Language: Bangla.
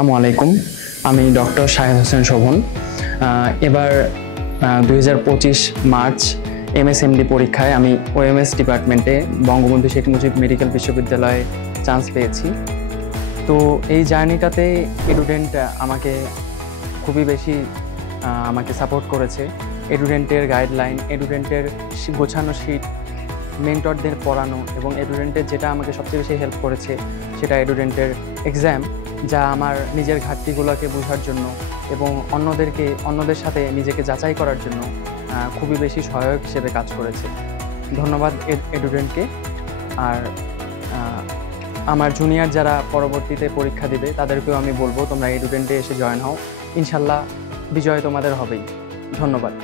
আসসালামু আলাইকুম। আমি ডক্টর শাহেদ হোসেন শোভন। এবার 2025 মার্চ এমএসএমডি পরীক্ষায় আমি ওএমএস ডিপার্টমেন্টে বঙ্গবন্ধু শেখ মুজিব মেডিকেল বিশ্ববিদ্যালয়ে চান্স পেয়েছি। তো এই জার্নিটাতে এডুডেন্ট আমাকে খুবই বেশি আমাকে সাপোর্ট করেছে। এডুডেন্টের গাইডলাইন, এডুডেন্টের গোছানো শিট, মেন্টরদের পড়ানো এবং এডুডেন্টের যেটা আমাকে সবচেয়ে বেশি হেল্প করেছে সেটা এডুডেন্টের এক্সাম, যা আমার নিজের ঘাটতিগুলোকে বোঝার জন্য এবং অন্যদের সাথে নিজেকে যাচাই করার জন্য খুবই বেশি সহায়ক হিসেবে কাজ করেছে। ধন্যবাদ এডুডেন্টকে। আর আমার জুনিয়র যারা পরবর্তীতে পরীক্ষা দিবে তাদেরকেও আমি বলবো তোমরা এডুডেন্টে এসে জয়েন হও, ইনশাল্লাহ বিজয় তোমাদের হবেই। ধন্যবাদ।